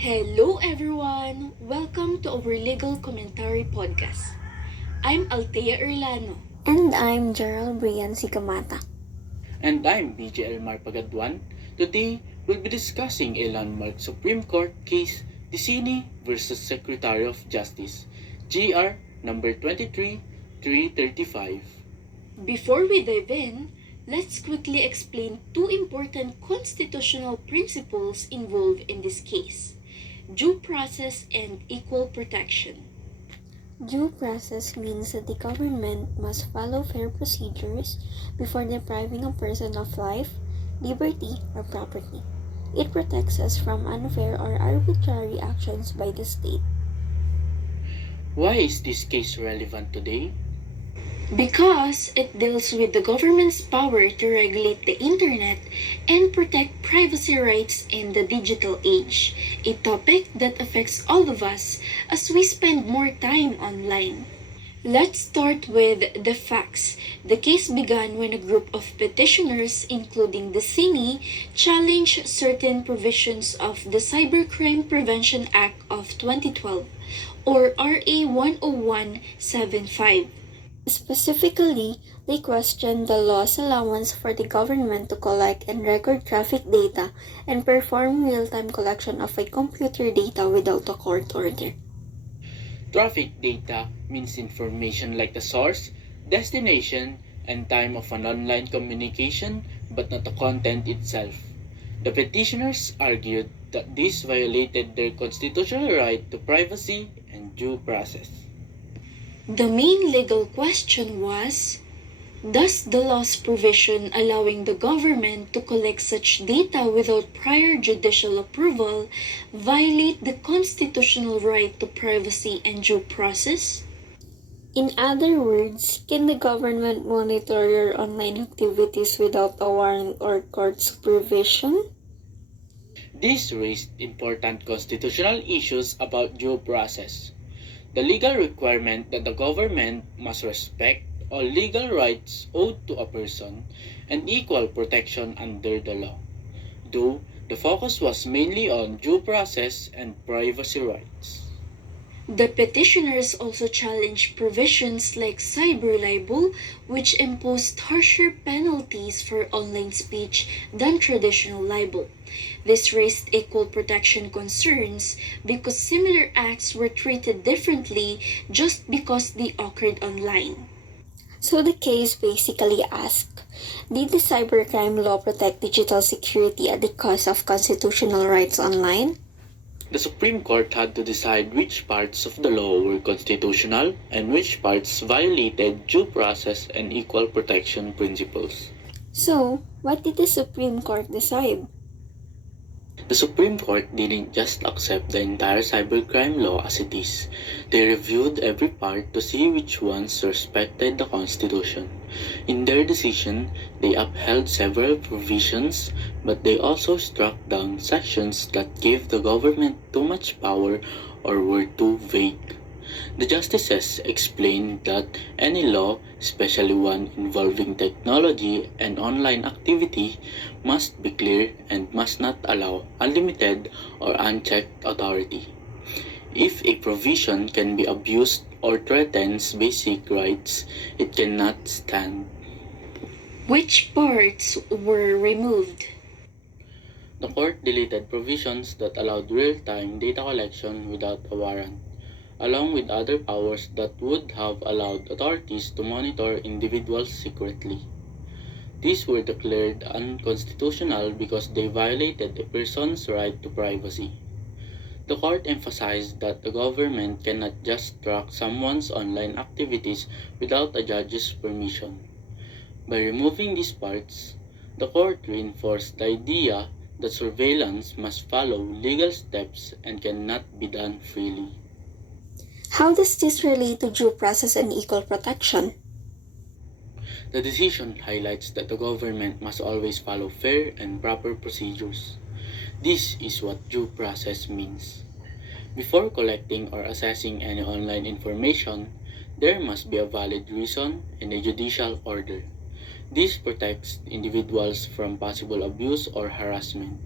Hello everyone! Welcome to our Legal Commentary Podcast. I'm Althea Erlano. And I'm Gerald Brian Sikamata. And I'm BJL Marpagaduan. Today, we'll be discussing a landmark Supreme Court case, Disini versus Secretary of Justice, GR number 23335. Before we dive in, let's quickly explain two important constitutional principles involved in this case: due process and equal protection. Due process means that the government must follow fair procedures before depriving a person of life, liberty, or property. It protects us from unfair or arbitrary actions by the state. Why is this case relevant today? Because it deals with the government's power to regulate the internet and protect privacy rights in the digital age, a topic that affects all of us as we spend more time online. Let's start with the facts. The case began when a group of petitioners, including Disini, challenged certain provisions of the Cybercrime Prevention Act of 2012, or RA 10175. Specifically, they questioned the law's allowance for the government to collect and record traffic data and perform real-time collection of a computer data without a court order. Traffic data means information like the source, destination, and time of an online communication, but not the content itself. The petitioners argued that this violated their constitutional right to privacy and due process. The main legal question was, does the law's provision allowing the government to collect such data without prior judicial approval violate the constitutional right to privacy and due process? In other words, can the government monitor your online activities without a warrant or court supervision? This raised important constitutional issues about due process. The legal requirement that the government must respect all legal rights owed to a person and equal protection under the law, though the focus was mainly on due process and privacy rights. The petitioners also challenged provisions like cyber libel, which imposed harsher penalties for online speech than traditional libel. This raised equal protection concerns because similar acts were treated differently just because they occurred online. So the case basically asked, did the cybercrime law protect digital security at the cost of constitutional rights online? The Supreme Court had to decide which parts of the law were constitutional and which parts violated due process and equal protection principles. So, what did the Supreme Court decide? The Supreme Court didn't just accept the entire cybercrime law as it is. They reviewed every part to see which ones respected the Constitution. In their decision, they upheld several provisions, but they also struck down sections that gave the government too much power or were too vague. The justices explained that any law, especially one involving technology and online activity, must be clear and must not allow unlimited or unchecked authority. If a provision can be abused or threatens basic rights, it cannot stand. Which parts were removed? The court deleted provisions that allowed real-time data collection without a warrant, along with other powers that would have allowed authorities to monitor individuals secretly. These were declared unconstitutional because they violated a person's right to privacy. The court emphasized that the government cannot just track someone's online activities without a judge's permission. By removing these parts, the court reinforced the idea that surveillance must follow legal steps and cannot be done freely. How does this relate to due process and equal protection? The decision highlights that the government must always follow fair and proper procedures. This is what due process means. Before collecting or assessing any online information, there must be a valid reason and a judicial order. This protects individuals from possible abuse or harassment.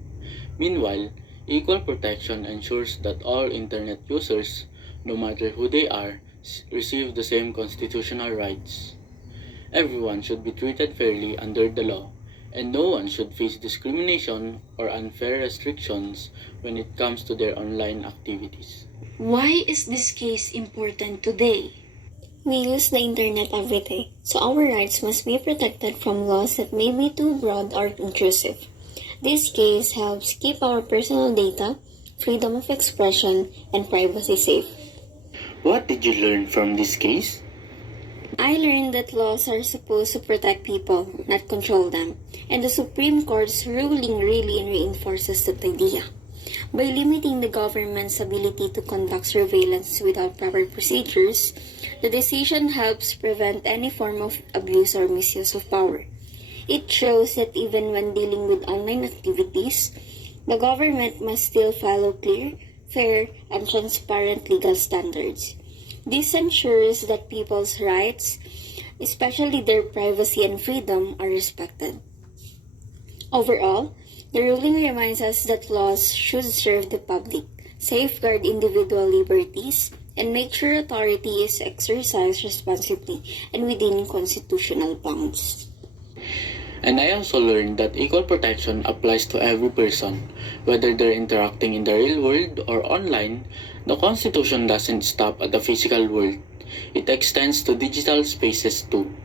Meanwhile, Equal protection ensures that all internet users, no matter who they are, receive the same constitutional rights. Everyone should be treated fairly under the law, and no one should face discrimination or unfair restrictions when it comes to their online activities. Why is this case important today? We use the internet every day, so our rights must be protected from laws that may be too broad or intrusive. This case helps keep our personal data, freedom of expression, and privacy safe. What did you learn from this case? I learned that laws are supposed to protect people, not control them, and the Supreme Court's ruling really reinforces that idea. By limiting the government's ability to conduct surveillance without proper procedures, the decision helps prevent any form of abuse or misuse of power. It shows that even when dealing with online activities, the government must still follow clear, fair, and transparent legal standards. This ensures that people's rights, especially their privacy and freedom, are respected. Overall, the ruling reminds us that laws should serve the public, safeguard individual liberties, and make sure authority is exercised responsibly and within constitutional bounds. And I also learned that equal protection applies to every person, whether they're interacting in the real world or online. The Constitution doesn't stop at the physical world, it extends to digital spaces too.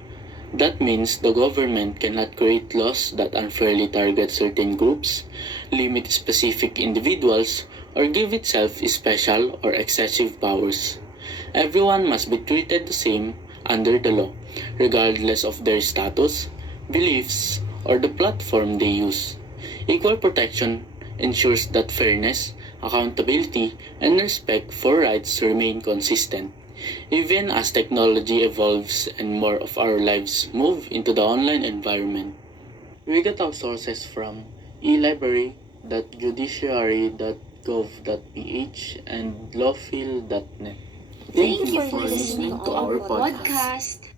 That means the government cannot create laws that unfairly target certain groups, limit specific individuals, or give itself special or excessive powers. Everyone must be treated the same under the law, regardless of their status, beliefs, or the platform they use. Equal protection ensures that fairness, accountability, and respect for rights remain consistent. Even as technology evolves and more of our lives move into the online environment. We get our sources from elibrary.judiciary.gov.ph and lawfil.net. Thank you for listening to our podcast.